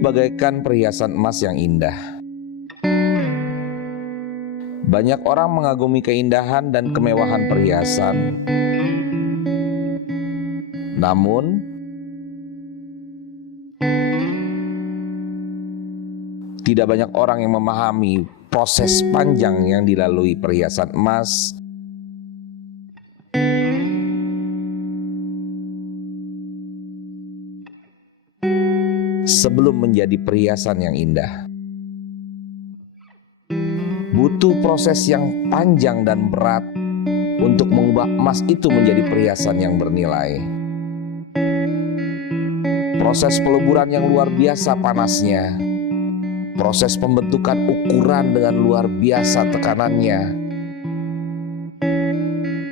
Hidup bagaikan perhiasan emas yang indah. Banyak orang mengagumi keindahan dan kemewahan perhiasan. Namun, tidak banyak orang yang memahami proses panjang yang dilalui perhiasan emas sebelum menjadi perhiasan yang indah. Butuh proses yang panjang dan berat untuk mengubah emas itu menjadi perhiasan yang bernilai. Proses peleburan yang luar biasa panasnya, proses pembentukan ukuran dengan luar biasa tekanannya,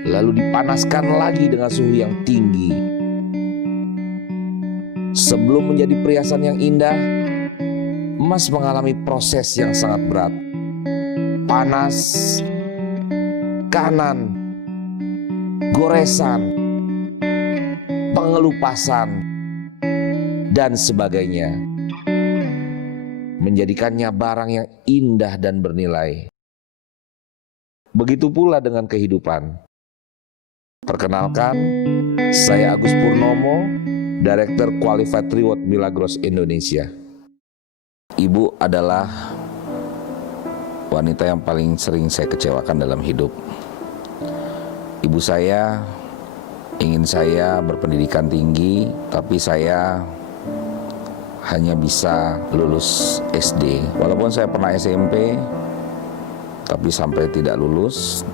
lalu dipanaskan lagi dengan suhu yang tinggi. Sebelum menjadi perhiasan yang indah, emas mengalami proses yang sangat berat. Panas, kanan, goresan, pengelupasan, dan sebagainya, menjadikannya barang yang indah dan bernilai. Begitu pula dengan kehidupan. Perkenalkan, saya Agus Purnomo, Director Qualified Reward Milagros Indonesia. Ibu adalah wanita yang paling sering saya kecewakan dalam hidup. Ibu saya ingin saya berpendidikan tinggi, tapi saya hanya bisa lulus SD. Walaupun saya pernah SMP, tapi sampai tidak lulus.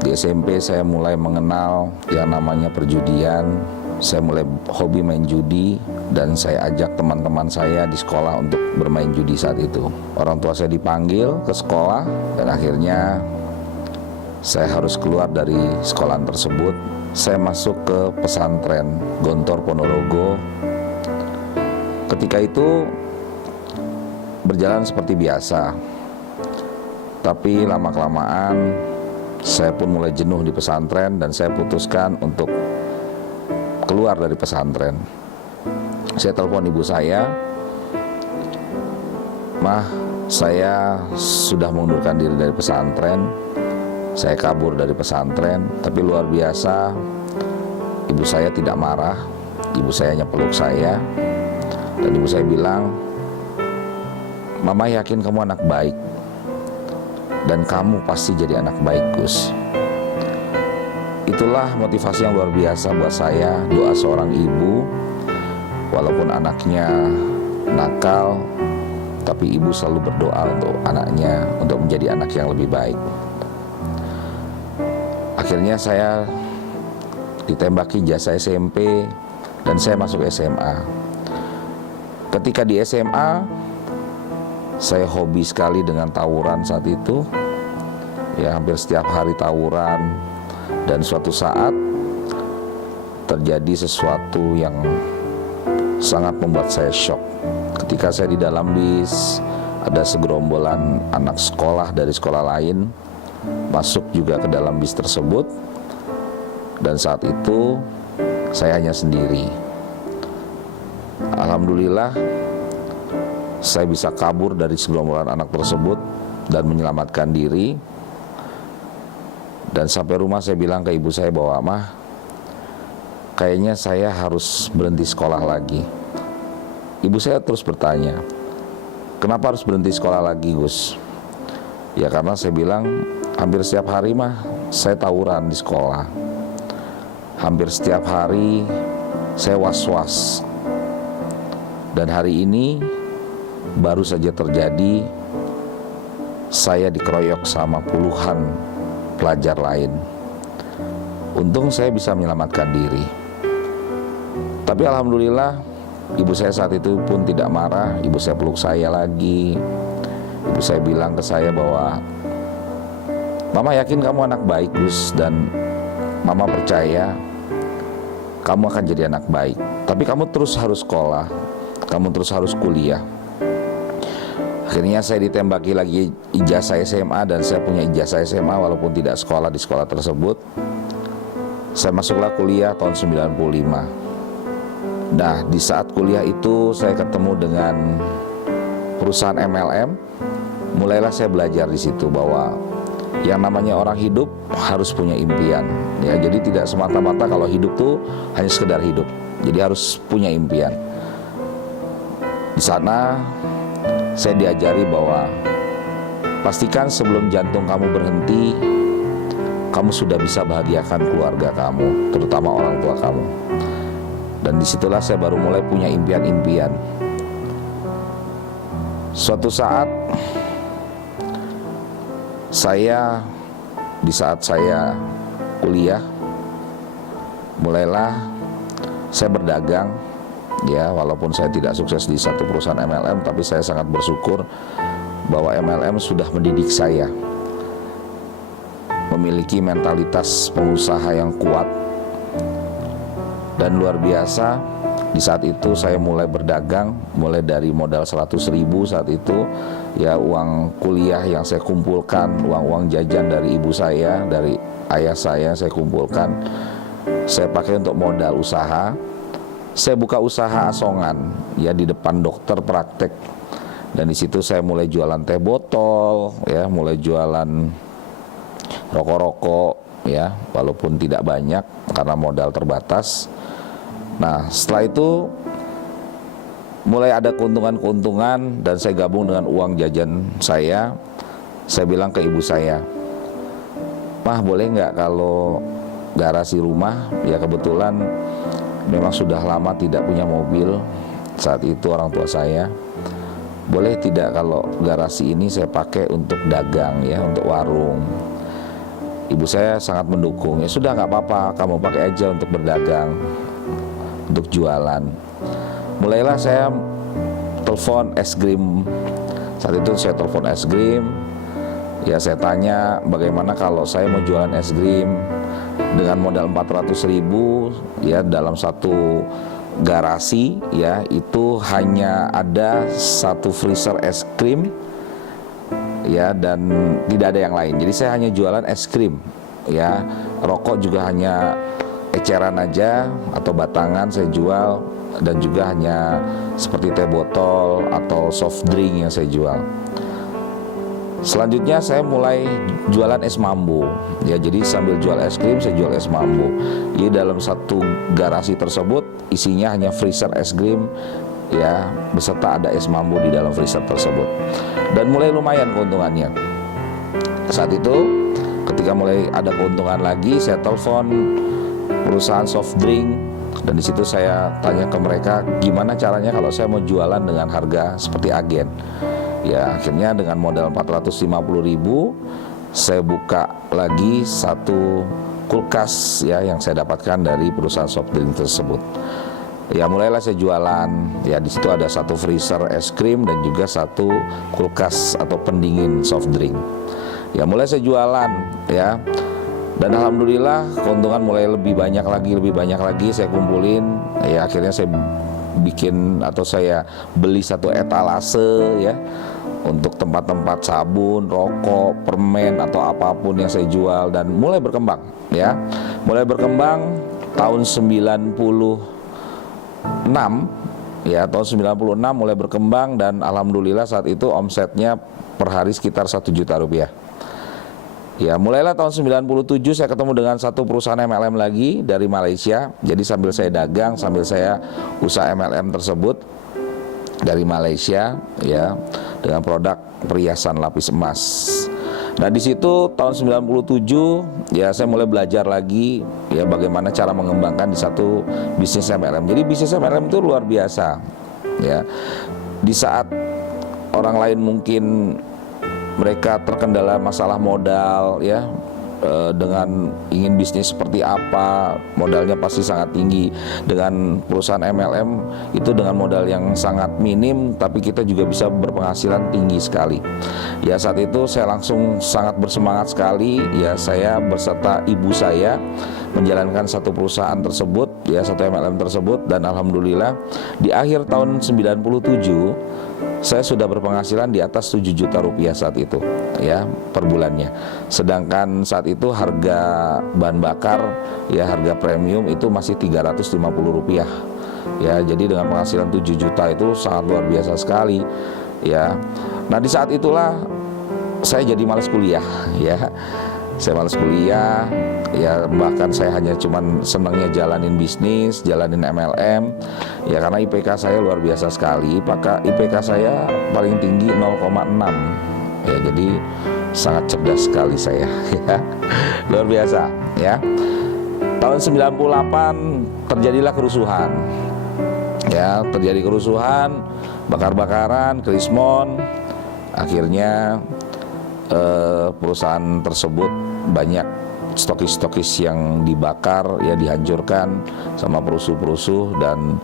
Di SMP saya mulai mengenal yang namanya perjudian. Saya mulai hobi main judi dan saya ajak teman-teman saya di sekolah untuk bermain judi saat itu. Orang tua saya dipanggil ke sekolah dan akhirnya saya harus keluar dari sekolahan tersebut. Saya masuk ke pesantren Gontor Ponorogo. Ketika itu berjalan seperti biasa, tapi lama-kelamaan saya pun mulai jenuh di pesantren dan saya putuskan untuk keluar dari pesantren. Saya telepon ibu saya, "Mah, saya sudah mengundurkan diri dari pesantren. Saya kabur dari pesantren." Tapi luar biasa, ibu saya tidak marah. Ibu saya hanya peluk saya. Dan ibu saya bilang, "Mama yakin kamu anak baik. Dan kamu pasti jadi anak baik, Gus." Itulah motivasi yang luar biasa buat saya, doa seorang ibu. Walaupun anaknya nakal, tapi ibu selalu berdoa untuk anaknya, untuk menjadi anak yang lebih baik. Akhirnya saya ditembaki ijazah SMP dan saya masuk SMA. Ketika di SMA, saya hobi sekali dengan tawuran saat itu. Ya, hampir setiap hari tawuran. Dan suatu saat terjadi sesuatu yang sangat membuat saya shock. Ketika saya di dalam bis, ada segerombolan anak sekolah dari sekolah lain masuk juga ke dalam bis tersebut. Dan saat itu saya hanya sendiri. Alhamdulillah saya bisa kabur dari segerombolan anak tersebut dan menyelamatkan diri. Dan sampai rumah saya bilang ke ibu saya bahwa, "Mah, kayaknya saya harus berhenti sekolah lagi." Ibu saya terus bertanya, "Kenapa harus berhenti sekolah lagi, Gus?" Ya karena saya bilang, hampir setiap hari mah saya tawuran di sekolah. Hampir setiap hari saya was-was. Dan hari ini baru saja terjadi, saya dikeroyok sama puluhan pelajar lain. Untung saya bisa menyelamatkan diri. Tapi alhamdulillah ibu saya saat itu pun tidak marah. Ibu saya peluk saya lagi. Ibu saya bilang ke saya bahwa, "Mama yakin kamu anak baik, Gus, dan Mama percaya kamu akan jadi anak baik. Tapi kamu terus harus sekolah, kamu terus harus kuliah." Akhirnya saya ditembaki lagi ijazah SMA dan saya punya ijazah SMA walaupun tidak sekolah di sekolah tersebut. Saya masuklah kuliah tahun 95. Nah, di saat kuliah itu saya ketemu dengan perusahaan MLM. Mulailah saya belajar di situ bahwa yang namanya orang hidup harus punya impian. Ya, jadi tidak semata-mata kalau hidup tuh hanya sekedar hidup. Jadi harus punya impian. Di sana saya diajari bahwa pastikan sebelum jantung kamu berhenti, kamu sudah bisa bahagiakan keluarga kamu, terutama orang tua kamu. Dan disitulah saya baru mulai punya impian-impian. Suatu saat di saat saya kuliah, mulailah saya berdagang. Ya, walaupun saya tidak sukses di satu perusahaan MLM, tapi saya sangat bersyukur bahwa MLM sudah mendidik saya memiliki mentalitas pengusaha yang kuat dan luar biasa. Di saat itu saya mulai berdagang, mulai dari modal 100.000 saat itu, ya uang kuliah yang saya kumpulkan, uang-uang jajan dari ibu saya, dari ayah saya kumpulkan, saya pakai untuk modal usaha. Saya buka usaha asongan, ya di depan dokter praktek, dan di situ saya mulai jualan teh botol, ya mulai jualan rokok-rokok, ya walaupun tidak banyak karena modal terbatas. Nah, setelah itu mulai ada keuntungan-keuntungan dan saya gabung dengan uang jajan saya. Saya bilang ke ibu saya, "Mah, boleh nggak kalau garasi rumah?" Ya kebetulan memang sudah lama tidak punya mobil saat itu orang tua saya. "Boleh tidak kalau garasi ini saya pakai untuk dagang, ya untuk warung?" Ibu saya sangat mendukung. "Ya sudah, nggak apa-apa, kamu pakai aja untuk berdagang, untuk jualan." Mulailah saya telepon es krim. Saat itu saya telepon es krim. Ya saya tanya, bagaimana kalau saya mau jualan es krim dengan modal 400.000, ya dalam satu garasi, ya itu hanya ada satu freezer es krim, ya dan tidak ada yang lain. Jadi saya hanya jualan es krim, ya rokok juga hanya eceran aja atau batangan saya jual, dan juga hanya seperti teh botol atau soft drink yang saya jual. Selanjutnya saya mulai jualan es mambo. Ya, jadi sambil jual es krim saya jual es mambo. Jadi dalam satu garasi tersebut isinya hanya freezer es krim, ya beserta ada es mambo di dalam freezer tersebut. Dan mulai lumayan keuntungannya. Saat itu ketika mulai ada keuntungan lagi, saya telepon perusahaan soft drink, dan di situ saya tanya ke mereka, gimana caranya kalau saya mau jualan dengan harga seperti agen. Ya akhirnya dengan modal 450.000 saya buka lagi satu kulkas, ya yang saya dapatkan dari perusahaan soft drink tersebut. Ya mulailah saya jualan. Ya di situ ada satu freezer es krim dan juga satu kulkas atau pendingin soft drink. Ya mulai saya jualan, ya. Dan alhamdulillah keuntungan mulai lebih banyak lagi saya kumpulin. Ya akhirnya saya bikin atau saya beli satu etalase, ya untuk tempat-tempat sabun, rokok, permen atau apapun yang saya jual, dan mulai berkembang, ya. Mulai berkembang tahun 96, ya tahun 96 mulai berkembang, dan alhamdulillah saat itu omsetnya per hari sekitar 1 juta rupiah. Ya mulailah tahun 97 saya ketemu dengan satu perusahaan MLM lagi dari Malaysia. Jadi sambil saya dagang, sambil saya usaha MLM tersebut dari Malaysia, ya dengan produk perhiasan lapis emas. Nah di situ tahun 97 ya saya mulai belajar lagi, ya bagaimana cara mengembangkan di satu bisnis MLM. Jadi bisnis MLM itu luar biasa, ya. Di saat orang lain mungkin mereka terkendala masalah modal, ya dengan ingin bisnis seperti apa, modalnya pasti sangat tinggi. Dengan perusahaan MLM itu dengan modal yang sangat minim, tapi kita juga bisa berpenghasilan tinggi sekali. Ya saat itu saya langsung sangat bersemangat sekali, ya saya berserta ibu saya menjalankan satu perusahaan tersebut, ya satu MLM tersebut, dan alhamdulillah di akhir tahun 97 saya sudah berpenghasilan di atas 7 juta rupiah saat itu, ya per bulannya. Sedangkan saat itu harga bahan bakar, ya harga premium itu masih 350 rupiah Ya, jadi dengan penghasilan 7 juta itu sangat luar biasa sekali ya. Nah, di saat itulah saya jadi malas kuliah ya. Saya malas kuliah ya, bahkan saya hanya cuman senangnya jalanin bisnis, jalanin MLM ya, karena IPK saya luar biasa sekali. IPK saya paling tinggi 0,6 ya, jadi sangat cerdas sekali saya ya. Luar biasa ya. Tahun 98 terjadilah kerusuhan ya, terjadi kerusuhan, bakar-bakaran, krismon. Akhirnya perusahaan tersebut banyak stokis-stokis yang dibakar ya, dihancurkan sama perusuh-perusuh, dan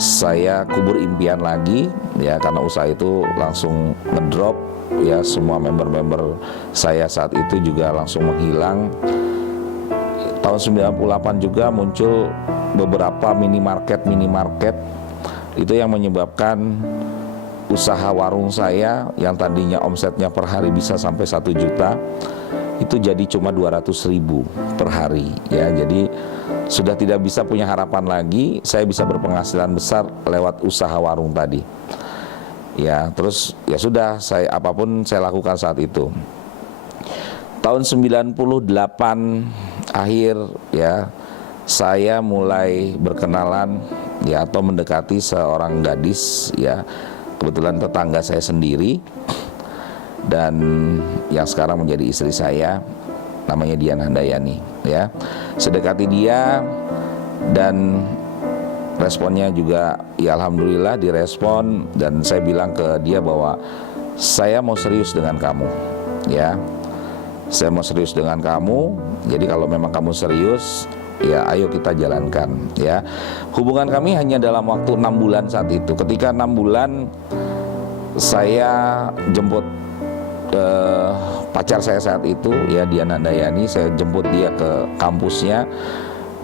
saya kubur impian lagi ya, karena usaha itu langsung ngedrop ya. Semua member-member saya saat itu juga langsung menghilang. Tahun 98 juga muncul beberapa minimarket itu yang menyebabkan usaha warung saya yang tadinya omsetnya per hari bisa sampai 1 juta itu jadi cuma 200.000 per hari ya. Jadi sudah tidak bisa punya harapan lagi saya bisa berpenghasilan besar lewat usaha warung tadi ya. Terus ya sudah, apapun saya lakukan saat itu. Tahun 98 akhir ya, saya mulai berkenalan ya, atau mendekati seorang gadis ya, kebetulan tetangga saya sendiri, dan yang sekarang menjadi istri saya, namanya Dian Handayani ya. Sedekati dia, dan responnya juga ya alhamdulillah direspon, dan saya bilang ke dia bahwa saya mau serius dengan kamu ya. Saya mau serius dengan kamu, jadi kalau memang kamu serius ya ayo kita jalankan ya. Hubungan kami hanya dalam waktu 6 bulan saat itu. Ketika 6 bulan saya jemput pacar saya saat itu ya, Dian Handayani, saya jemput dia ke kampusnya.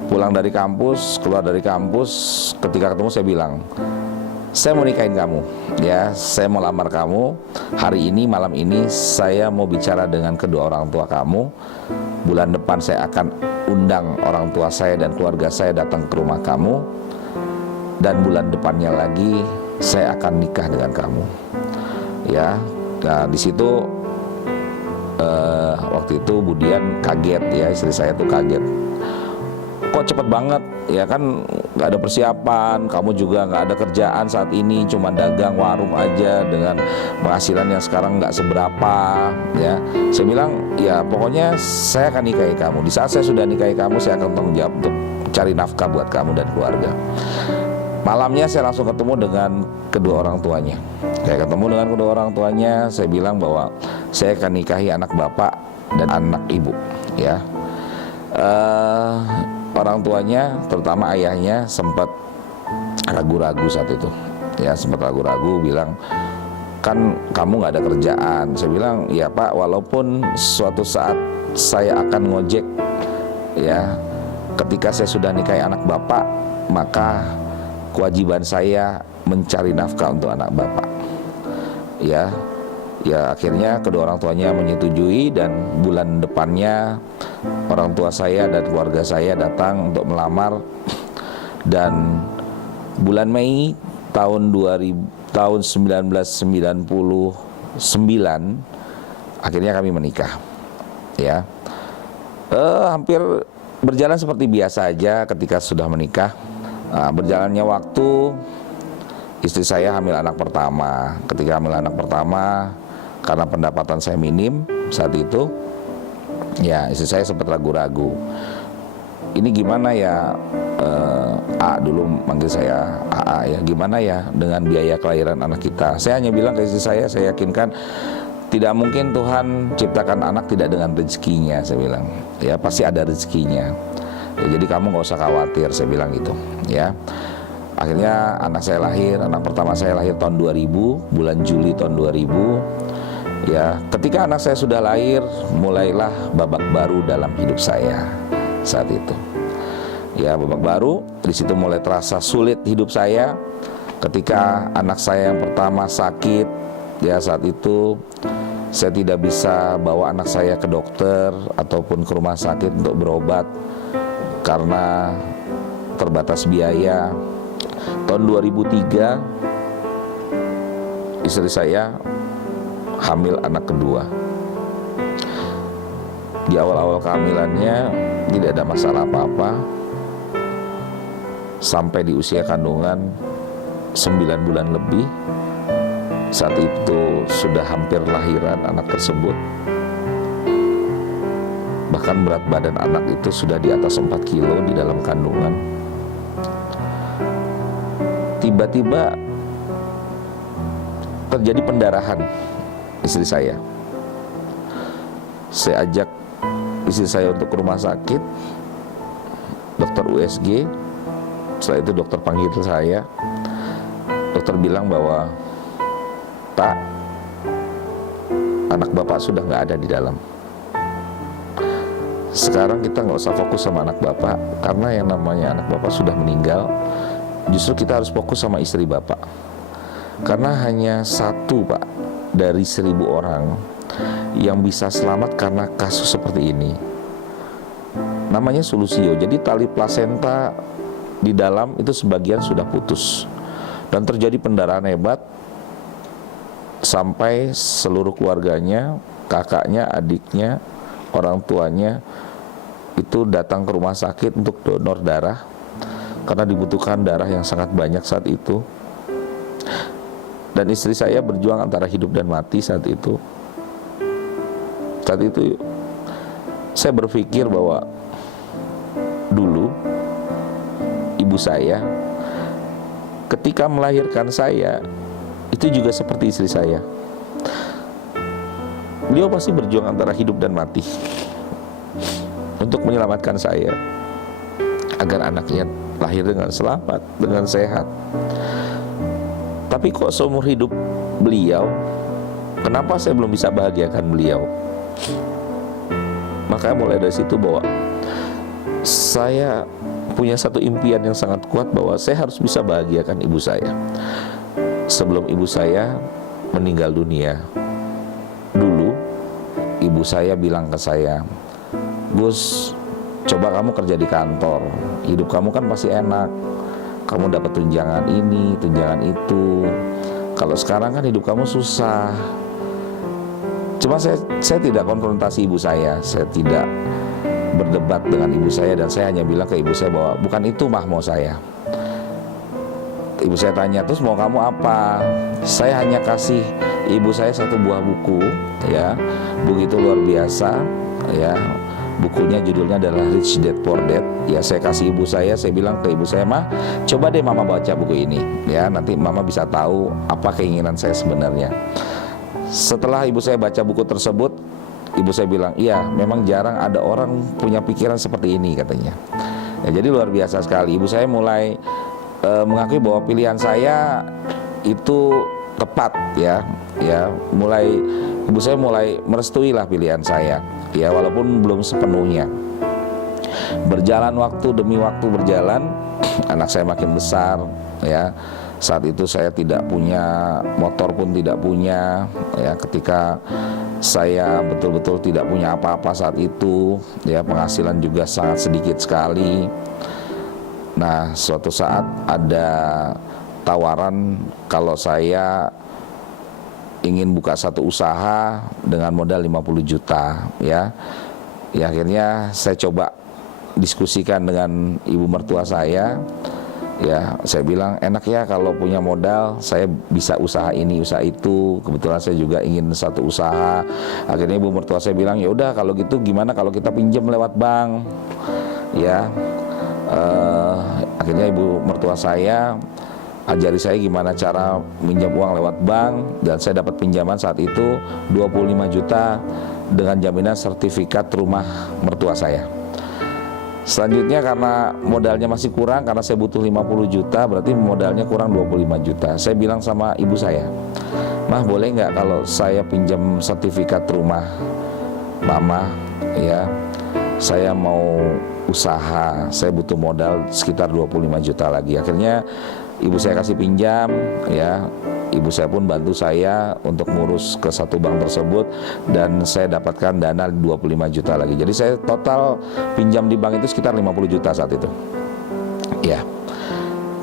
Pulang dari kampus, keluar dari kampus, ketika ketemu saya bilang, saya mau nikahin kamu ya, saya mau lamar kamu hari ini, malam ini saya mau bicara dengan kedua orang tua kamu. Bulan depan saya akan undang orang tua saya dan keluarga saya datang ke rumah kamu, dan bulan depannya lagi saya akan nikah dengan kamu ya. Nah, di situ waktu itu Bu Dian kaget ya, istri saya tuh kaget. Kok cepet banget ya, kan nggak ada persiapan, kamu juga nggak ada kerjaan saat ini, cuma dagang warung aja dengan penghasilan yang sekarang nggak seberapa ya. Saya bilang ya pokoknya saya akan nikahi kamu. Di saat saya sudah nikahi kamu, saya akan tanggung jawab untuk cari nafkah buat kamu dan keluarga. Malamnya saya langsung ketemu dengan kedua orang tuanya. Saya ketemu dengan kedua orang tuanya, saya bilang bahwa saya akan nikahi anak bapak dan anak ibu ya. Orang tuanya, terutama ayahnya, sempat ragu-ragu saat itu ya, sempat ragu-ragu, bilang kan kamu nggak ada kerjaan. Saya bilang ya Pak, walaupun suatu saat saya akan ngojek ya, ketika saya sudah nikahi anak bapak, maka kewajiban saya mencari nafkah untuk anak bapak ya. Ya akhirnya kedua orang tuanya menyetujui, dan bulan depannya orang tua saya dan keluarga saya datang untuk melamar, dan bulan Mei tahun 1999 akhirnya kami menikah ya. Hampir berjalan seperti biasa aja ketika sudah menikah. Berjalannya waktu, istri saya hamil anak pertama. Ketika hamil anak pertama, karena pendapatan saya minim saat itu ya, istri saya sempat ragu-ragu, ini gimana ya, A dulu manggil saya AA ya, gimana ya dengan biaya kelahiran anak kita. Saya hanya bilang ke istri saya yakinkan tidak mungkin Tuhan ciptakan anak tidak dengan rezekinya. Saya bilang ya pasti ada rezekinya ya, jadi kamu nggak usah khawatir, saya bilang gitu ya. Akhirnya anak saya lahir, anak pertama saya lahir tahun 2000, bulan Juli tahun 2000 ya. Ketika anak saya sudah lahir, mulailah babak baru dalam hidup saya saat itu ya. Babak baru, di situ mulai terasa sulit hidup saya ketika anak saya yang pertama sakit ya. Saat itu saya tidak bisa bawa anak saya ke dokter ataupun ke rumah sakit untuk berobat karena terbatas biaya. Tahun 2003 istri saya hamil anak kedua. Di awal-awal kehamilannya tidak ada masalah apa-apa, sampai di usia kandungan 9 bulan lebih. Saat itu sudah hampir lahiran anak tersebut. Bahkan berat badan anak itu sudah di atas 4 kilo di dalam kandungan. Tiba-tiba terjadi pendarahan istri saya. Saya ajak istri saya untuk ke rumah sakit, dokter USG. Setelah itu dokter panggil saya. Dokter bilang bahwa, "Pak, anak Bapak sudah nggak ada di dalam. Sekarang kita nggak usah fokus sama anak Bapak, karena yang namanya anak Bapak sudah meninggal. Justru kita harus fokus sama istri Bapak. Karena hanya satu, Pak, dari 1000 orang yang bisa selamat karena kasus seperti ini. Namanya Sulusio. Jadi tali plasenta di dalam itu sebagian sudah putus dan terjadi pendarahan hebat sampai seluruh keluarganya, kakaknya, adiknya, orang tuanya itu datang ke rumah sakit untuk donor darah karena dibutuhkan darah yang sangat banyak saat itu. Dan istri saya berjuang antara hidup dan mati saat itu. Saat itu saya berpikir bahwa dulu ibu saya ketika melahirkan saya itu juga seperti istri saya. Beliau pasti berjuang antara hidup dan mati untuk menyelamatkan saya agar anaknya lahir dengan selamat, dengan sehat. Tapi kok seumur hidup beliau, kenapa saya belum bisa bahagiakan beliau? Makanya mulai dari situ bahwa saya punya satu impian yang sangat kuat bahwa saya harus bisa bahagiakan ibu saya. Sebelum ibu saya meninggal dunia, dulu ibu saya bilang ke saya, "Gus, coba kamu kerja di kantor, hidup kamu kan pasti enak. Kamu dapat tunjangan ini, tunjangan itu. Kalau sekarang kan hidup kamu susah." Cuma saya tidak konfrontasi ibu saya tidak berdebat dengan ibu saya, dan saya hanya bilang ke ibu saya bahwa bukan itu mau saya. Ibu saya tanya, "Terus mau kamu apa?" Saya hanya kasih ibu saya satu buah buku, ya, buku itu luar biasa, ya. Bukunya judulnya adalah Rich Dad Poor Dad. Ya, saya kasih ibu saya bilang ke ibu saya, "Mah, coba deh mama baca buku ini, ya, nanti mama bisa tahu apa keinginan saya sebenarnya." Setelah ibu saya baca buku tersebut, ibu saya bilang, "Iya, memang jarang ada orang punya pikiran seperti ini," katanya. Ya, jadi luar biasa sekali. Ibu saya mulai mengakui bahwa pilihan saya itu tepat, ya. Ibu saya mulai merestui lah pilihan saya, ya, walaupun belum sepenuhnya. Berjalan waktu demi waktu berjalan, anak saya makin besar, ya. Saat itu saya tidak punya motor pun tidak punya, ya. Ketika saya betul-betul tidak punya apa-apa saat itu, ya, penghasilan juga sangat sedikit sekali. Nah, suatu saat ada tawaran kalau saya ingin buka satu usaha dengan modal 50 juta, ya. Ya, akhirnya saya coba diskusikan dengan ibu mertua saya. Ya, saya bilang, enak ya kalau punya modal, saya bisa usaha ini, usaha itu. Kebetulan saya juga ingin satu usaha. Akhirnya ibu mertua saya bilang, "Ya udah kalau gitu gimana kalau kita pinjam lewat bank?" Ya, akhirnya ibu mertua saya ajari saya gimana cara minjam uang lewat bank, dan saya dapat pinjaman saat itu 25 juta dengan jaminan sertifikat rumah mertua saya. Selanjutnya karena modalnya masih kurang, karena saya butuh 50 juta, berarti modalnya kurang 25 juta. Saya bilang sama ibu saya, "Mah, boleh nggak kalau saya pinjam sertifikat rumah mama, ya, saya mau usaha, saya butuh modal sekitar 25 juta lagi." Akhirnya ibu saya kasih pinjam, ya. Ibu saya pun bantu saya untuk ngurus ke satu bank tersebut, dan saya dapatkan dana 25 juta lagi. Jadi saya total pinjam di bank itu sekitar 50 juta saat itu. Ya.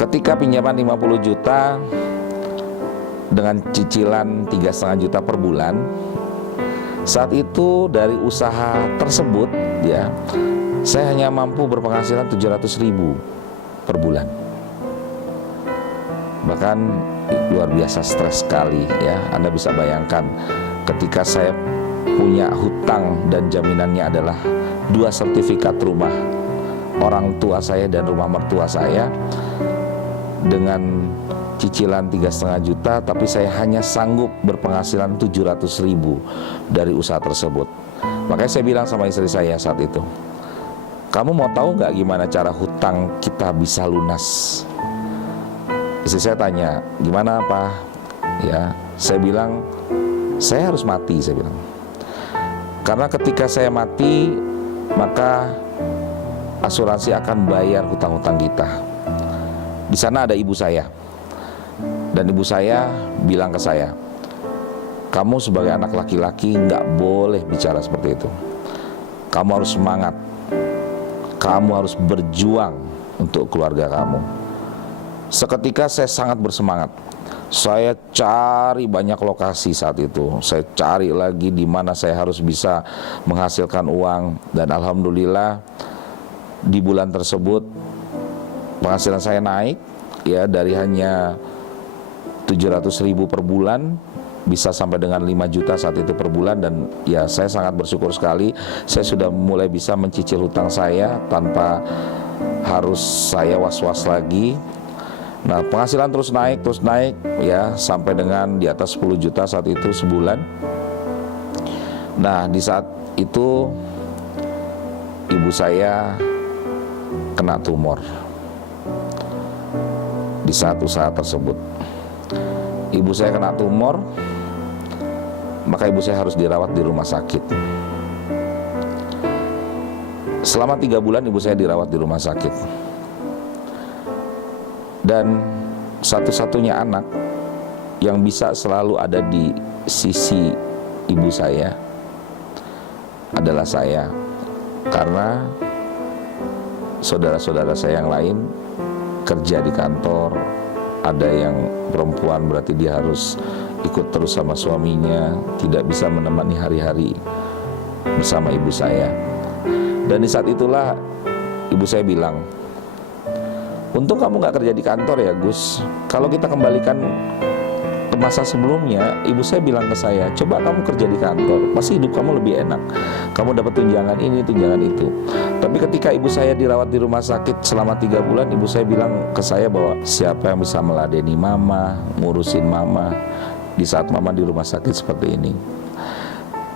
Ketika pinjaman 50 juta dengan cicilan 3,5 juta per bulan, saat itu dari usaha tersebut ya, saya hanya mampu berpenghasilan 700.000 per bulan. Bahkan luar biasa stres sekali ya. Anda bisa bayangkan ketika saya punya hutang dan jaminannya adalah 2 sertifikat rumah orang tua saya dan rumah mertua saya dengan cicilan 3,5 juta, tapi saya hanya sanggup berpenghasilan 700.000 dari usaha tersebut. Makanya saya bilang sama istri saya saat itu, kamu mau tahu nggak gimana cara hutang kita bisa lunas? Istri saya tanya, gimana Pak? Ya, saya bilang, saya harus mati, saya bilang. Karena ketika saya mati, maka asuransi akan bayar hutang-hutang kita. Di sana ada ibu saya. Dan ibu saya bilang ke saya, kamu sebagai anak laki-laki nggak boleh bicara seperti itu. Kamu harus semangat. Kamu harus berjuang untuk keluarga kamu. Seketika saya sangat bersemangat. Saya cari banyak lokasi saat itu. Saya cari lagi di mana saya harus bisa menghasilkan uang. Dan alhamdulillah di bulan tersebut penghasilan saya naik ya, dari hanya 700.000 per bulan bisa sampai dengan 5 juta saat itu per bulan. Dan ya saya sangat bersyukur sekali, saya sudah mulai bisa mencicil hutang saya tanpa harus saya was-was lagi. Nah, penghasilan terus naik ya, sampai dengan di atas 10 juta saat itu sebulan. Nah, di saat itu ibu saya kena tumor di saat usaha tersebut. Ibu saya kena tumor, maka ibu saya harus dirawat di rumah sakit. Selama 3 bulan ibu saya dirawat di rumah sakit. Dan satu-satunya anak yang bisa selalu ada di sisi ibu saya adalah saya. Karena saudara-saudara saya yang lain kerja di kantor, ada yang perempuan berarti dia harus ikut terus sama suaminya, tidak bisa menemani hari-hari bersama ibu saya. Dan di saat itulah ibu saya bilang, untung kamu gak kerja di kantor ya Gus. Kalau kita kembalikan ke masa sebelumnya, ibu saya bilang ke saya, coba kamu kerja di kantor, pasti hidup kamu lebih enak. Kamu dapat tunjangan ini, tunjangan itu. Tapi ketika ibu saya dirawat di rumah sakit selama 3 bulan, ibu saya bilang ke saya bahwa siapa yang bisa meladeni mama, ngurusin mama di saat mama di rumah sakit seperti ini.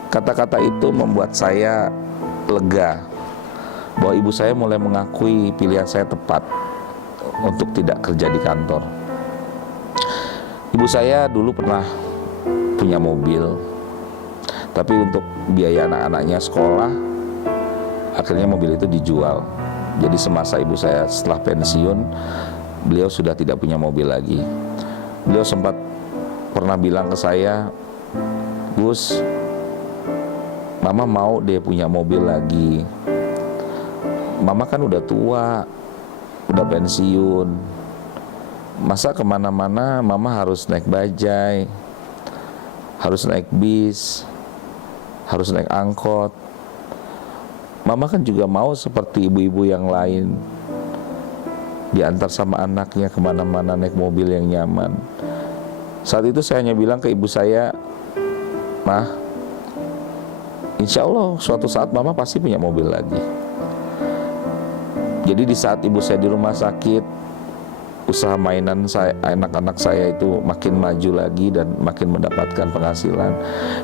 Kata-kata itu membuat saya lega bahwa ibu saya mulai mengakui pilihan saya tepat untuk tidak kerja di kantor. Ibu saya dulu pernah punya mobil, tapi untuk biaya anak-anaknya sekolah, akhirnya mobil itu dijual. Jadi semasa ibu saya setelah pensiun, beliau sudah tidak punya mobil lagi. Beliau sempat pernah bilang ke saya, Gus, mama mau deh punya mobil lagi. Mama kan udah tua, udah pensiun, masa kemana-mana mama harus naik bajai, harus naik bis, harus naik angkot. Mama kan juga mau seperti ibu-ibu yang lain, diantar sama anaknya kemana-mana naik mobil yang nyaman. Saat itu saya hanya bilang ke ibu saya, Mah, insya Allah suatu saat mama pasti punya mobil lagi. Jadi di saat ibu saya di rumah sakit, usaha mainan saya, anak-anak saya itu makin maju lagi dan makin mendapatkan penghasilan.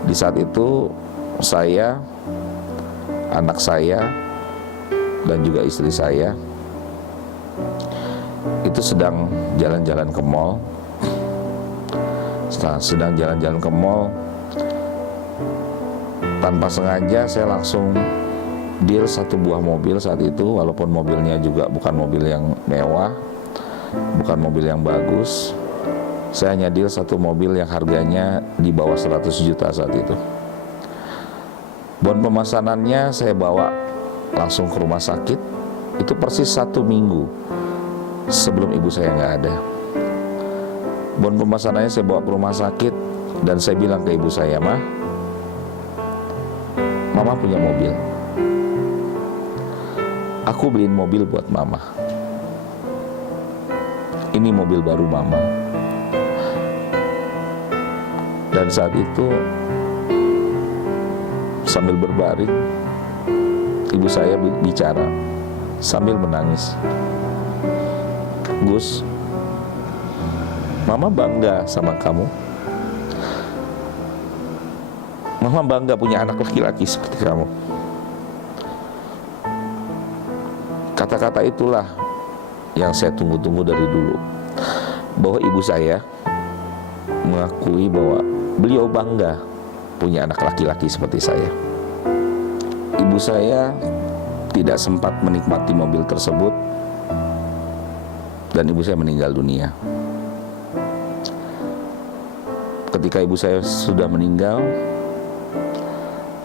Di saat itu saya, anak saya, dan juga istri saya itu sedang jalan-jalan ke mall. Sedang jalan-jalan ke mall, tanpa sengaja saya langsung deal 1 buah mobil saat itu. Walaupun mobilnya juga bukan mobil yang mewah, bukan mobil yang bagus, saya hanya deal 1 mobil yang harganya di bawah 100 juta saat itu. Bon pemesanannya saya bawa langsung ke rumah sakit. Itu persis 1 minggu sebelum ibu saya nggak ada. Bon pemesanannya saya bawa ke rumah sakit dan saya bilang ke ibu saya, Mama punya mobil. Aku beliin mobil buat Mama. Ini mobil baru Mama. Dan saat itu sambil berbaring, ibu saya bicara sambil menangis. Gus, Mama bangga sama kamu. Mama bangga punya anak laki-laki seperti kamu. Kata-kata itulah yang saya tunggu-tunggu dari dulu, bahwa ibu saya mengakui bahwa beliau bangga punya anak laki-laki seperti saya. Ibu saya tidak sempat menikmati mobil tersebut dan ibu saya meninggal dunia. Ketika ibu saya sudah meninggal,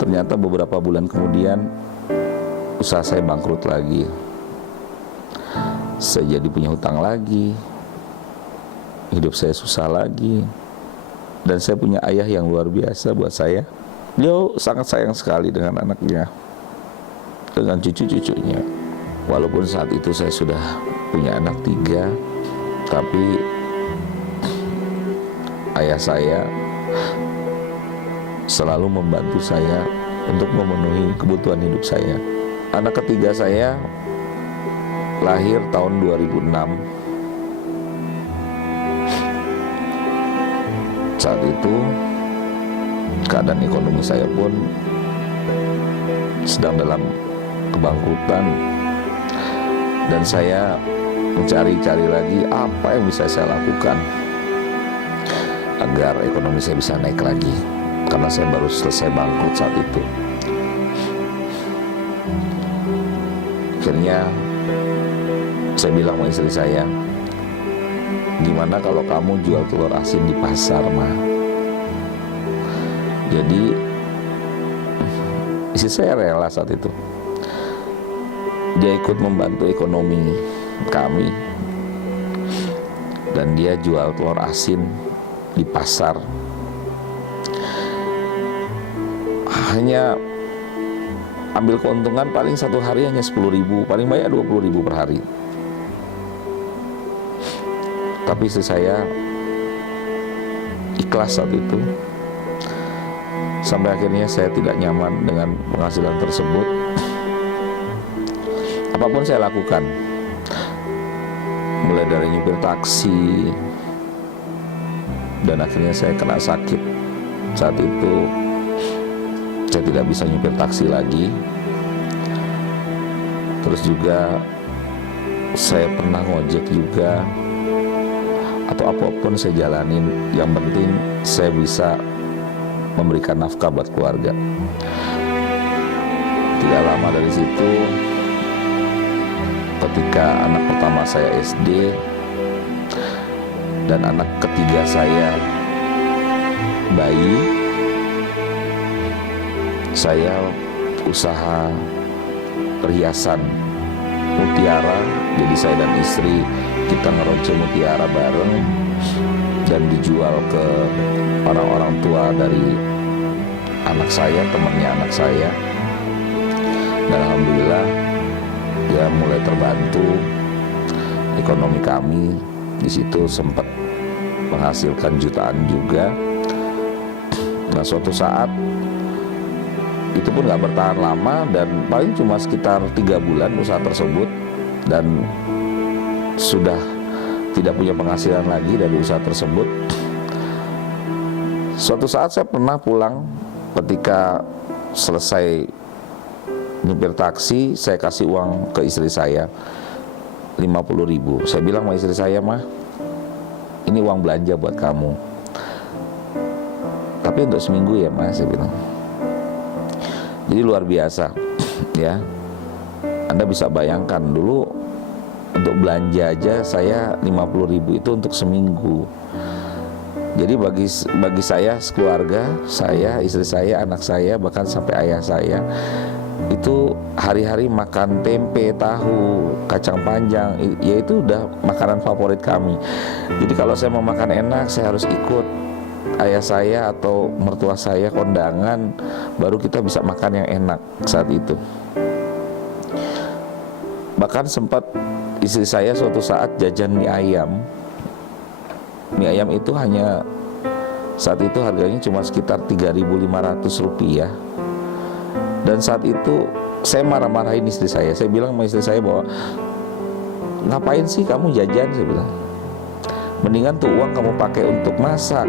ternyata beberapa bulan kemudian usaha saya bangkrut lagi. Saya jadi punya hutang lagi, hidup saya susah lagi. Dan saya punya ayah yang luar biasa buat saya. Beliau sangat sayang sekali dengan anaknya, dengan cucu-cucunya. Walaupun saat itu saya sudah punya anak 3, tapi ayah saya selalu membantu saya untuk memenuhi kebutuhan hidup saya. Anak ketiga saya lahir tahun 2006. Saat itu keadaan ekonomi saya pun sedang dalam kebangkrutan, dan saya mencari-cari lagi apa yang bisa saya lakukan agar ekonomi saya bisa naik lagi, karena saya baru selesai bangkrut saat itu. Akhirnya saya bilang sama istri saya, gimana kalau kamu jual telur asin di pasar, Ma? Jadi istri saya rela saat itu. Dia ikut membantu ekonomi kami, dan dia jual telur asin di pasar. Hanya ambil keuntungan paling satu hari hanya 10.000, paling banyak 20.000 per hari. Tapi istri saya ikhlas saat itu, sampai akhirnya saya tidak nyaman dengan penghasilan tersebut. Apapun saya lakukan, mulai dari nyupir taksi, dan akhirnya saya kena sakit. Saat itu saya tidak bisa nyupir taksi lagi. Terus juga saya pernah ngojek juga, atau apapun saya jalanin, yang penting saya bisa memberikan nafkah buat keluarga. Tidak lama dari situ, ketika anak pertama saya SD dan anak ketiga saya bayi, saya usaha perhiasan mutiara. Jadi saya dan istri kita ngeronce mutiara bareng dan dijual ke orang-orang tua dari anak saya, temannya anak saya. Dan alhamdulillah ya mulai terbantu ekonomi kami. Di situ sempat menghasilkan jutaan juga. Nah, suatu saat itu pun nggak bertahan lama, dan paling cuma sekitar 3 bulan usaha tersebut, dan sudah tidak punya penghasilan lagi dari usaha tersebut. Suatu saat saya pernah pulang, ketika selesai nyupir taksi, saya kasih uang ke istri saya 50.000. Saya bilang sama istri saya, Mah, ini uang belanja buat kamu, tapi untuk seminggu ya, Mas, saya bilang. Jadi luar biasa ya. Anda bisa bayangkan dulu untuk belanja aja saya 50.000 itu untuk seminggu. Jadi bagi saya sekeluarga, saya, istri saya, anak saya, bahkan sampai ayah saya, itu hari-hari makan tempe, tahu, kacang panjang, ya itu udah makanan favorit kami. Jadi kalau saya mau makan enak, saya harus ikut ayah saya atau mertua saya kondangan, baru kita bisa makan yang enak saat itu. Bahkan sempat istri saya suatu saat jajan mie ayam. Mie ayam itu hanya saat itu harganya cuma sekitar 3.500 rupiah. Dan saat itu saya marah-marahin istri saya. Saya bilang sama istri saya bahwa ngapain sih kamu jajan, saya bilang. Mendingan tuh uang kamu pakai untuk masak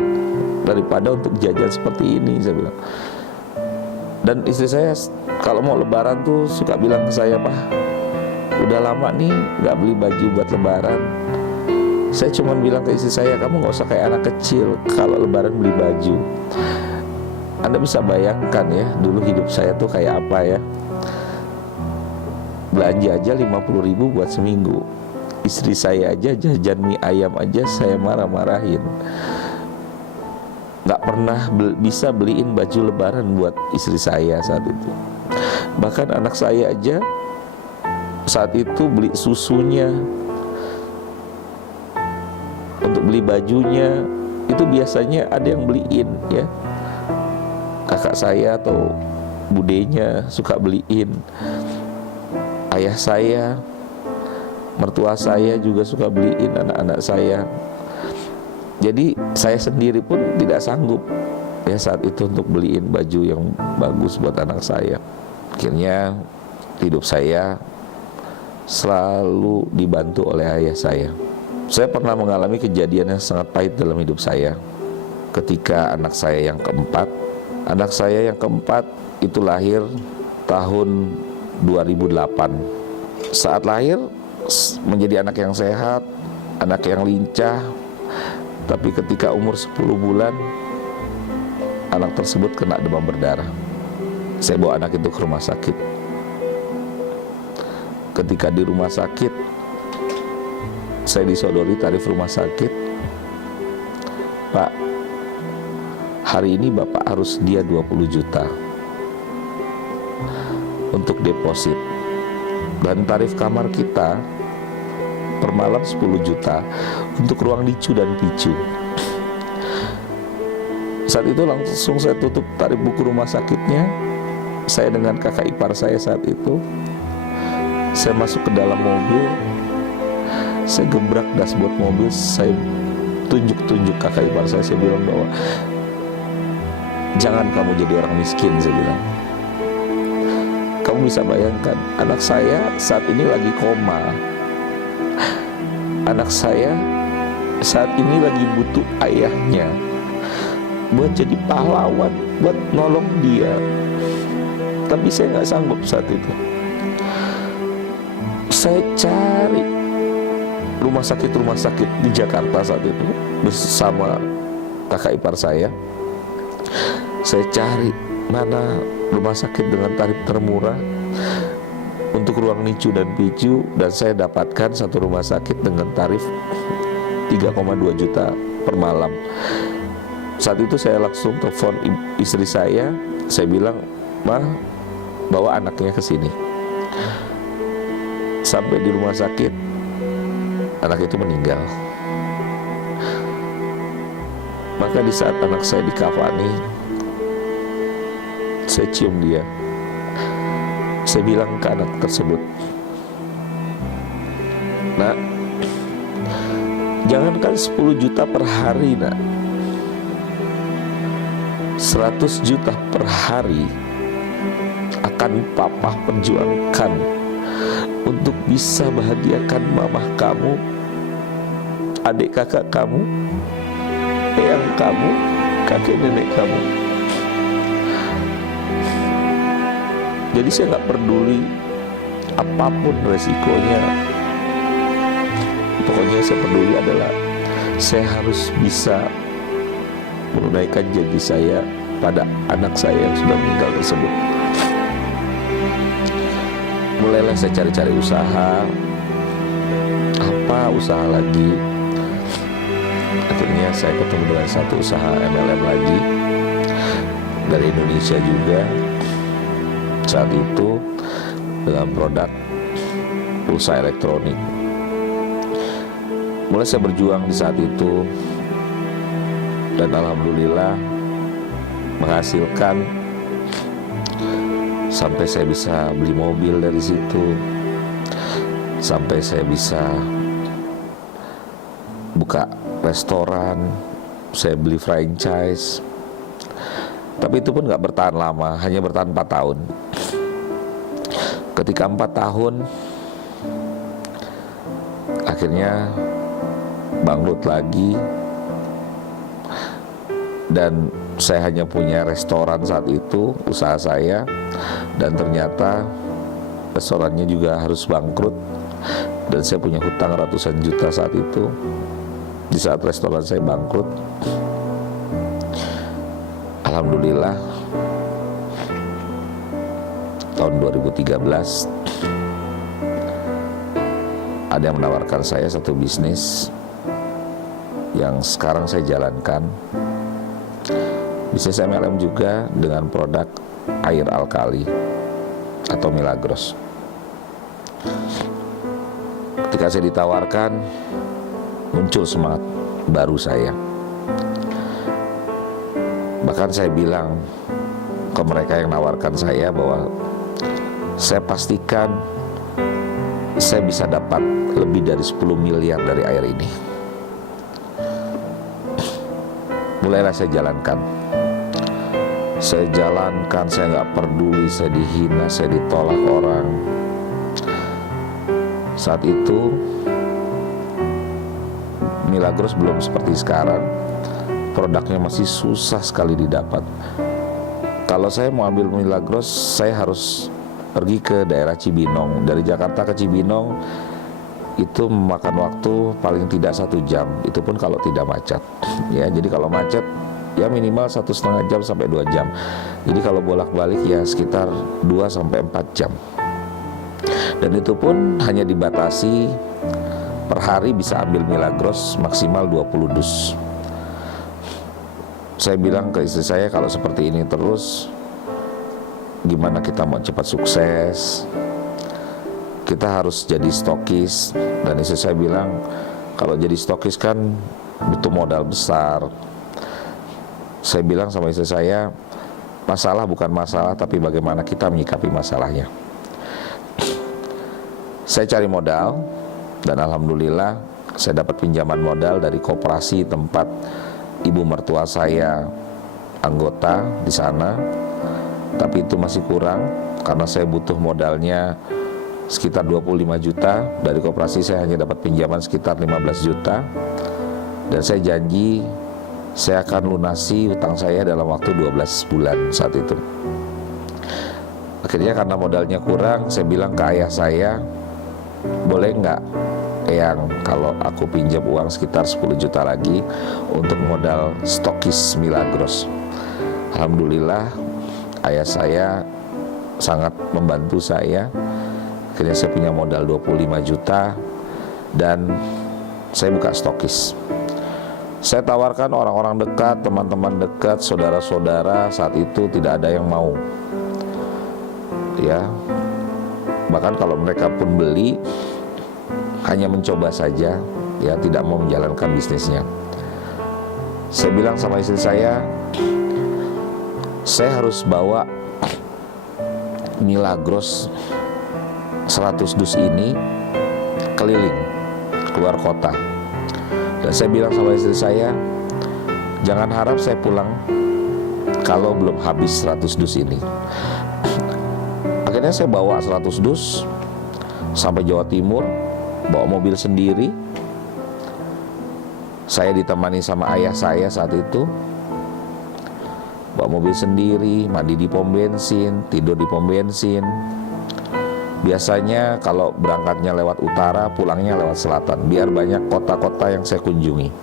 daripada untuk jajan seperti ini, saya bilang. Dan istri saya kalau mau lebaran tuh suka bilang ke saya, Pak, udah lama nih gak beli baju buat lebaran. Saya cuma bilang ke istri saya, kamu gak usah kayak anak kecil kalau lebaran beli baju. Anda bisa bayangkan ya, dulu hidup saya tuh kayak apa ya. Belanja aja 50.000 buat seminggu. Istri saya aja jajan mie ayam aja saya marah-marahin. Gak pernah bisa beliin baju lebaran buat istri saya saat itu. Bahkan anak saya aja saat itu beli susunya, untuk beli bajunya itu biasanya ada yang beliin ya. Kakak saya atau budenya suka beliin. Ayah saya, mertua saya juga suka beliin anak-anak saya. Jadi saya sendiri pun tidak sanggup ya saat itu untuk beliin baju yang bagus buat anak saya. Akhirnya hidup saya selalu dibantu oleh ayah saya. Saya pernah mengalami kejadian yang sangat pahit dalam hidup saya. Ketika anak saya yang keempat itu lahir tahun 2008. Saat lahir menjadi anak yang sehat, anak yang lincah. Tapi ketika umur 10 bulan, anak tersebut kena demam berdarah. Saya bawa anak itu ke rumah sakit. Ketika di rumah sakit, saya disodori tarif rumah sakit. Pak, hari ini Bapak harus dia 20 juta untuk deposit. Dan tarif kamar kita per malam 10 juta untuk ruang licu dan picu. Saat itu langsung saya tutup tarif buku rumah sakitnya. Saya dengan kakak ipar saya saat itu, saya masuk ke dalam mobil, saya gebrak dashboard mobil, saya tunjuk-tunjuk kakak ipar saya bilang bahwa jangan kamu jadi orang miskin, saya bilang. Kamu bisa bayangkan, anak saya saat ini lagi koma. Anak saya saat ini lagi butuh ayahnya buat jadi pahlawan, buat nolong dia. Tapi saya nggak sanggup saat itu. Saya cari rumah sakit di Jakarta saat itu bersama kakak ipar saya. Saya cari mana rumah sakit dengan tarif termurah untuk ruang nicu dan picu, dan saya dapatkan satu rumah sakit dengan tarif 3,2 juta per malam. Saat itu saya langsung telepon istri saya bilang, "Ma, bawa anaknya ke sini." Sampai di rumah sakit, anak itu meninggal. Maka di saat anak saya dikafani, saya cium dia. Saya bilang ke anak tersebut, "Nak, jangankan 10 juta per hari, nak, 100 juta per hari akan papa perjuangkan untuk bisa bahagiakan mamah kamu, adik kakak kamu, eyang kamu, kakek nenek kamu." Jadi saya nggak peduli apapun resikonya. Pokoknya saya peduli adalah saya harus bisa menunaikan janji saya pada anak saya yang sudah meninggal tersebut. Mulailah saya cari-cari usaha. Apa usaha lagi? Akhirnya saya ketemu dengan satu usaha MLM lagi dari Indonesia juga. saat itu dengan produk pulsa elektronik. Mulai saya berjuang di saat itu dan alhamdulillah menghasilkan sampai saya bisa beli mobil dari situ, sampai saya bisa buka restoran, saya beli franchise. Tapi itu pun gak bertahan lama, hanya bertahan 4 tahun. Ketika 4 tahun, akhirnya bangkrut lagi, dan saya hanya punya restoran saat itu, usaha saya, dan ternyata restorannya juga harus bangkrut, dan saya punya hutang ratusan juta saat itu. Di saat restoran saya bangkrut, alhamdulillah tahun 2013 ada yang menawarkan saya satu bisnis yang sekarang saya jalankan, bisnis MLM juga dengan produk air alkali atau Milagros. Ketika saya ditawarkan, muncul semangat baru saya. Bahkan saya bilang ke mereka yang menawarkan saya bahwa saya pastikan saya bisa dapat lebih dari 10 miliar dari air ini. Mulailah saya jalankan. Saya jalankan, saya nggak peduli, saya dihina, saya ditolak orang. Saat itu Milagros belum seperti sekarang. Produknya masih susah sekali didapat. Kalau saya mau ambil Milagros, saya harus pergi ke daerah Cibinong. Dari Jakarta ke Cibinong itu memakan waktu paling tidak 1 jam. Itu pun kalau tidak macet. Ya, jadi kalau macet ya minimal 1,5 jam sampai 2 jam. Jadi kalau bolak-balik ya sekitar 2 sampai 4 jam. Dan itu pun hanya dibatasi per hari bisa ambil Milagros maksimal 20 dus. Saya bilang ke istri saya, kalau seperti ini terus gimana kita mau cepat sukses? Kita harus jadi stokis. Dan istri saya bilang, kalau jadi stokis kan butuh modal besar. Saya bilang sama istri saya, masalah bukan masalah, tapi bagaimana kita menyikapi masalahnya. Saya cari modal, dan alhamdulillah saya dapat pinjaman modal dari koperasi tempat ibu mertua saya anggota di sana. Tapi itu masih kurang, karena saya butuh modalnya sekitar 25 juta. Dari koperasi saya hanya dapat pinjaman sekitar 15 juta. Dan saya janji saya akan lunasi utang saya dalam waktu 12 bulan saat itu. Akhirnya karena modalnya kurang, saya bilang ke ayah saya, boleh nggak yang kalau aku pinjam uang sekitar 10 juta lagi untuk modal stokis Milagros. Alhamdulillah ayah saya sangat membantu saya. Akhirnya saya punya modal 25 juta dan saya buka stokis. Saya tawarkan orang-orang dekat, teman-teman dekat, saudara-saudara, saat itu tidak ada yang mau. Ya, bahkan kalau mereka pun beli, hanya mencoba saja, ya tidak mau menjalankan bisnisnya. Saya bilang sama istri saya harus bawa Milagros 100 dus ini keliling keluar kota. Dan saya bilang sama istri saya, jangan harap saya pulang kalau belum habis 100 dus ini. Akhirnya saya bawa 100 dus sampai Jawa Timur, bawa mobil sendiri. Saya ditemani sama ayah saya saat itu, bawa mobil sendiri, mandi di pom bensin, tidur di pom bensin. Biasanya kalau berangkatnya lewat utara, pulangnya lewat selatan, biar banyak kota-kota yang saya kunjungi.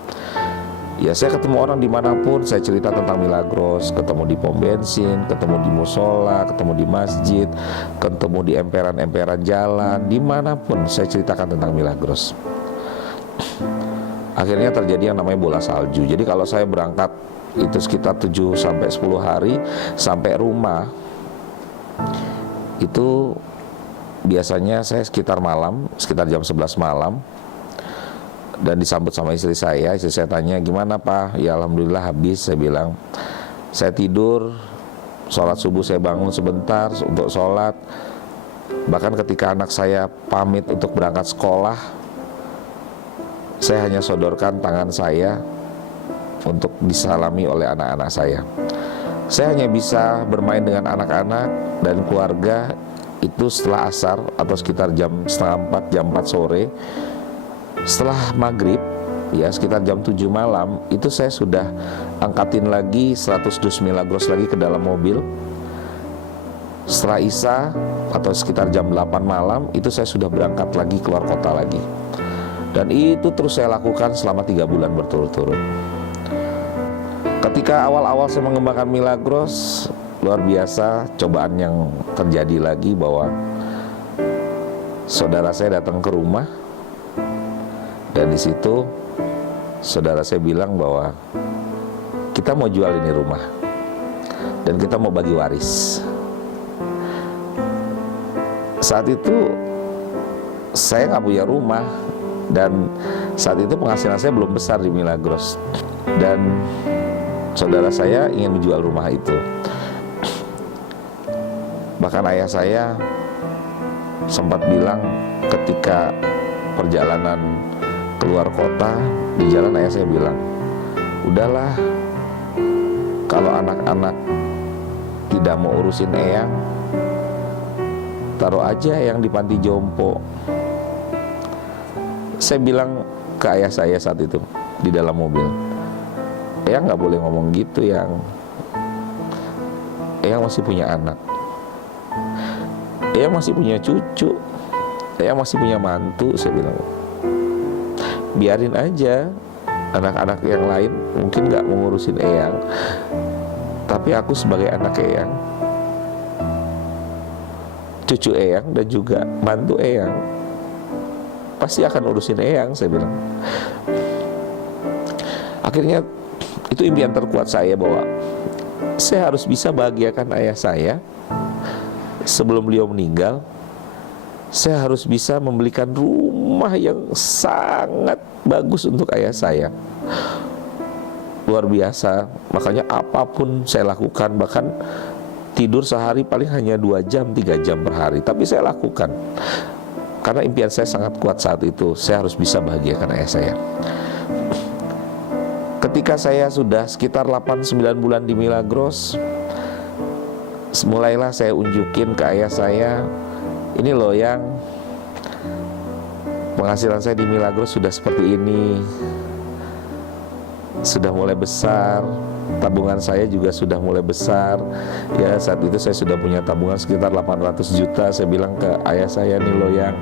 Ya, saya ketemu orang dimanapun, saya cerita tentang Milagros, ketemu di pom bensin, ketemu di musola, ketemu di masjid, ketemu di emperan-emperan jalan, dimanapun saya ceritakan tentang Milagros. Akhirnya terjadi yang namanya bola salju. Jadi kalau saya berangkat itu sekitar 7 sampai 10 hari, sampai rumah itu biasanya saya sekitar jam 11 malam, dan disambut sama istri saya tanya, gimana Pak? Ya alhamdulillah habis, saya bilang. Saya tidur, sholat subuh saya bangun sebentar untuk sholat. Bahkan ketika anak saya pamit untuk berangkat sekolah, saya hanya sodorkan tangan saya untuk disalami oleh anak-anak saya. Saya hanya bisa bermain dengan anak-anak dan keluarga itu setelah asar atau sekitar jam setengah 4, jam 4 sore. Setelah maghrib, ya sekitar jam 7 malam, itu saya sudah angkatin lagi 100 dus milagros lagi ke dalam mobil. Setelah isya atau sekitar jam 8 malam, itu saya sudah berangkat lagi keluar kota lagi. Dan itu terus saya lakukan selama 3 bulan berturut-turut. Ketika awal-awal saya mengembangkan milagros, luar biasa cobaan yang terjadi lagi, bahwa saudara saya datang ke rumah, dan di situ saudara saya bilang bahwa kita mau jual ini rumah dan kita mau bagi waris. Saat itu saya nggak punya rumah, dan saat itu penghasilan saya belum besar di Milagros, dan saudara saya ingin menjual rumah itu. Bahkan ayah saya sempat bilang ketika perjalanan keluar kota, di jalan ayah saya bilang, udahlah, kalau anak-anak tidak mau urusin eyang, taruh aja yang di panti jompo. Saya bilang ke ayah saya saat itu di dalam mobil, eyang nggak boleh ngomong gitu, eyang masih punya anak, eyang masih punya cucu, eyang masih punya mantu. Saya bilang, biarin aja anak-anak yang lain mungkin gak mengurusin eyang, tapi aku sebagai anak eyang, cucu eyang, dan juga mantu eyang pasti akan urusin eyang. Saya bilang. Akhirnya itu impian terkuat saya, bahwa saya harus bisa bahagiakan ayah saya sebelum beliau meninggal. Saya harus bisa membelikan rumah yang sangat bagus untuk ayah saya. Luar biasa. Makanya apapun saya lakukan, bahkan tidur sehari paling hanya 2 jam, 3 jam per hari, tapi saya lakukan. Karena impian saya sangat kuat saat itu, saya harus bisa bahagiakan ayah saya. Ketika saya sudah sekitar 8-9 bulan di Milagros, mulailah saya unjukin ke ayah saya, ini loh yang penghasilan saya di Milagros sudah seperti ini, sudah mulai besar, tabungan saya juga sudah mulai besar. Ya saat itu saya sudah punya tabungan sekitar 800 juta. Saya bilang ke ayah saya, nih loh yang,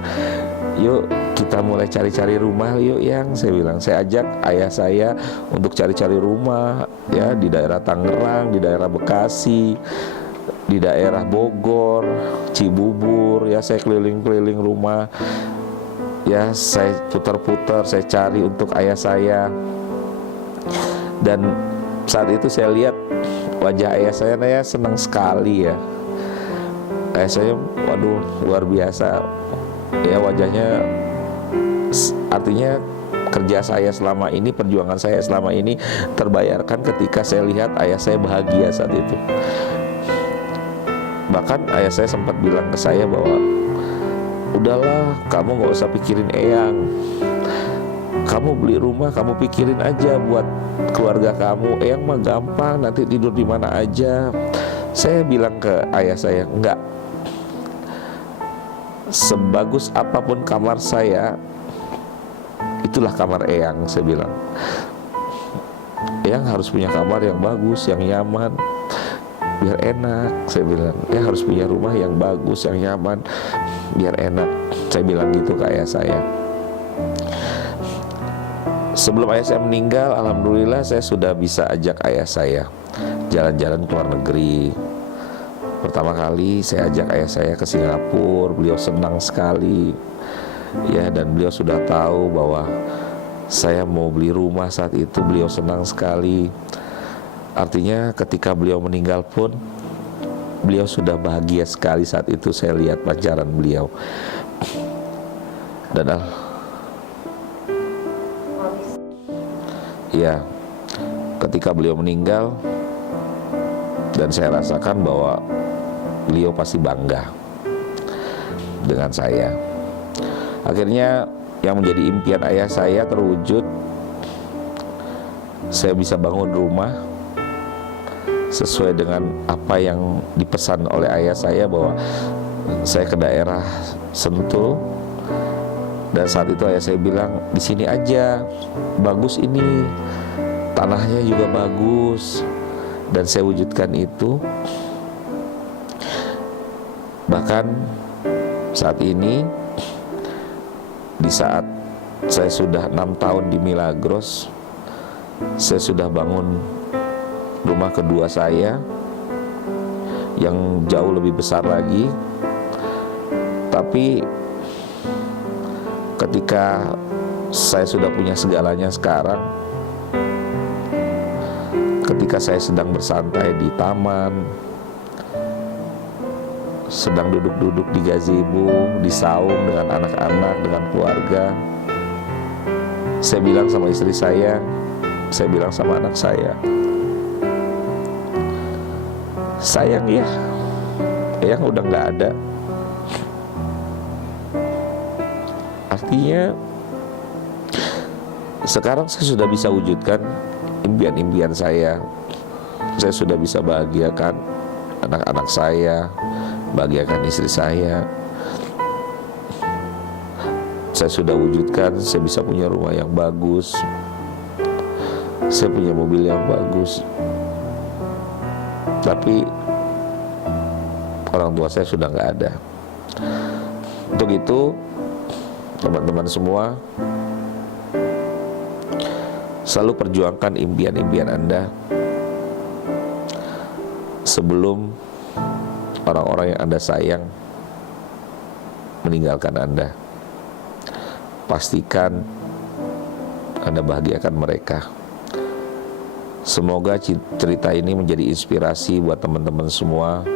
yuk kita mulai cari-cari rumah yuk yang. Saya bilang, saya ajak ayah saya untuk cari-cari rumah, ya di daerah Tangerang, di daerah Bekasi, di daerah Bogor, Cibubur. Ya saya keliling-keliling rumah, ya saya putar-putar, saya cari untuk ayah saya. Dan saat itu saya lihat wajah ayah saya senang sekali ya. Ayah saya, waduh luar biasa ya wajahnya. Artinya kerja saya selama ini, perjuangan saya selama ini terbayarkan ketika saya lihat ayah saya bahagia saat itu. Bahkan ayah saya sempat bilang ke saya bahwa, udahlah kamu gak usah pikirin eyang, kamu beli rumah kamu pikirin aja buat keluarga kamu, eyang mah gampang, nanti tidur di mana aja. Saya bilang ke ayah saya, enggak, sebagus apapun kamar saya, itulah kamar eyang. Saya bilang, eyang harus punya kamar yang bagus, yang nyaman, biar enak. Saya bilang, harus punya rumah yang bagus, yang nyaman, biar enak. Saya bilang gitu ke ayah saya. Sebelum ayah saya meninggal, alhamdulillah saya sudah bisa ajak ayah saya jalan-jalan ke luar negeri. Pertama kali saya ajak ayah saya ke Singapura, beliau senang sekali. Ya, dan beliau sudah tahu bahwa saya mau beli rumah saat itu, beliau senang sekali. Artinya ketika beliau meninggal pun beliau sudah bahagia sekali saat itu saya lihat pacaran beliau. Dan ya, ketika beliau meninggal, dan saya rasakan bahwa beliau pasti bangga dengan saya. Akhirnya yang menjadi impian ayah saya terwujud. Saya bisa bangun rumah sesuai dengan apa yang dipesan oleh ayah saya, bahwa saya ke daerah Sentul. Dan saat itu ayah saya bilang, di sini aja, bagus ini, tanahnya juga bagus. Dan saya wujudkan itu. Bahkan saat ini, di saat saya sudah 6 tahun di Milagros, saya sudah bangun rumah kedua saya yang jauh lebih besar lagi. Tapi ketika saya sudah punya segalanya sekarang, ketika saya sedang bersantai di taman, sedang duduk-duduk di gazebo, di saung dengan anak-anak, dengan keluarga, saya bilang sama istri saya bilang sama anak saya, sayang ya, yang udah nggak ada. Artinya sekarang saya sudah bisa wujudkan impian-impian saya. Saya sudah bisa bahagiakan anak-anak saya, bahagiakan istri saya. Saya sudah wujudkan, saya bisa punya rumah yang bagus, saya punya mobil yang bagus. Tapi orang tua saya sudah nggak ada. Untuk itu, teman-teman semua, selalu perjuangkan impian-impian Anda sebelum orang-orang yang Anda sayang meninggalkan Anda. Pastikan Anda bahagiakan mereka. Semoga cerita ini menjadi inspirasi buat teman-teman semua.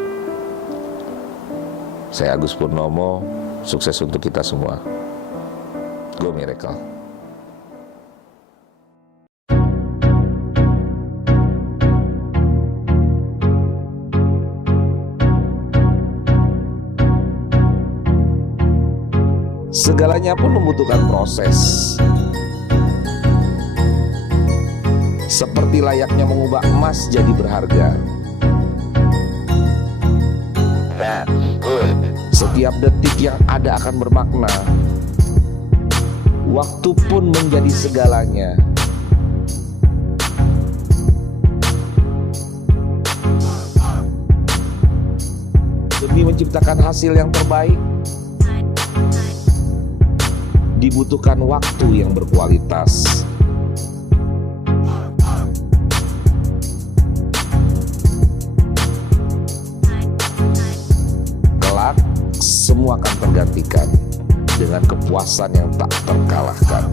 Saya Agus Purnomo, sukses untuk kita semua. Go Miracle. Segalanya pun membutuhkan proses. Seperti layaknya mengubah emas jadi berharga. Setiap detik yang ada akan bermakna. Waktu pun menjadi segalanya. Demi menciptakan hasil yang terbaik, dibutuhkan waktu yang berkualitas. Kelak, semua akan tergantikan dengan kepuasan yang tak terkalahkan.